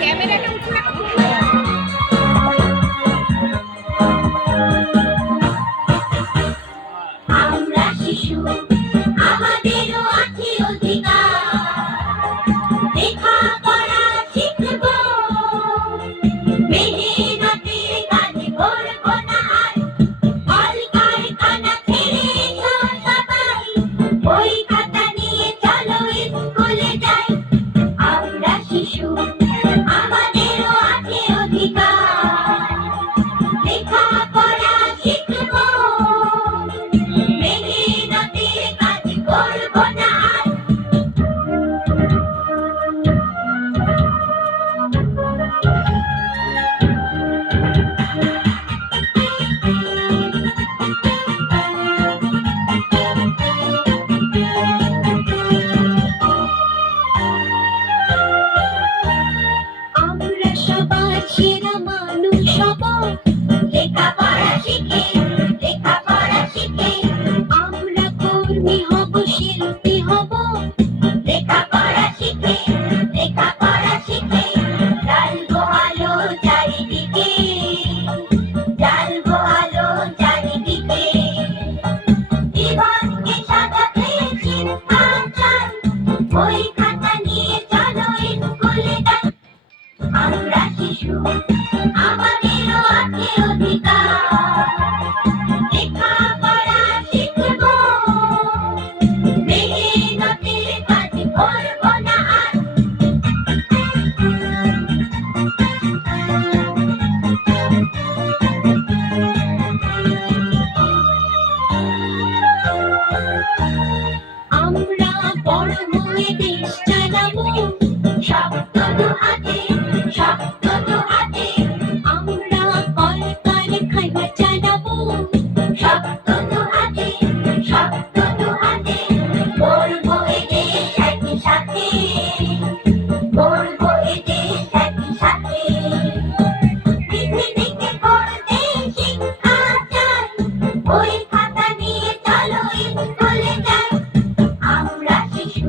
ক্যামেরাটা উঠে আমরা শিশু, আমাদেরও আছে অধিকার, লেখাপড়া শিখব, মেহনতে কাজ করব না আর, কলকারখানা ছেড়ে এসো সবাই, বই খাতা নিয়ে চলো স্কুলে যাই। আমরা শিশু, আমাদেরও আছে অধিকার, লেখাপড়া শিখব, মেহনতে কাজ করব না আর। আমরা সবার সেরা মানুষ হব, লেখাপড়া শিখে, লেখাপড়া শিখে। আমরা কর্মী হব, শিল্পী হব, লেখাপড়া শিখে, লেখাপড়া শিখে। জ্বালবো আলো চারিদিকে, জ্বালবো আলো চারিদিকে। জীবনকে সাজাতে চিন্তা চাই, বই খাতা নিয়ে চলো স্কুলে যাই। আমরা শিশু, আমাদেরও আছে অধিকার, লেখাপড়া শিখব, মেহনতে কাজ করব না আর। আমরা বড় হয়ে দেশ চালাবো, শক্ত দুহাতে, শক্ত দুহাতে। আমরা কলকারখানা চালাবো, শক্ত দুহাতে, শক্ত দুহাতে। গড়বো এ দেশ একই সাথে, গড়বো এ দেশ একই সাথে। পৃথিবীকে করতে শিক্ষা চাই, বই খাতা নিয়ে চলো স্কুলে যাই। আমরা শিশু।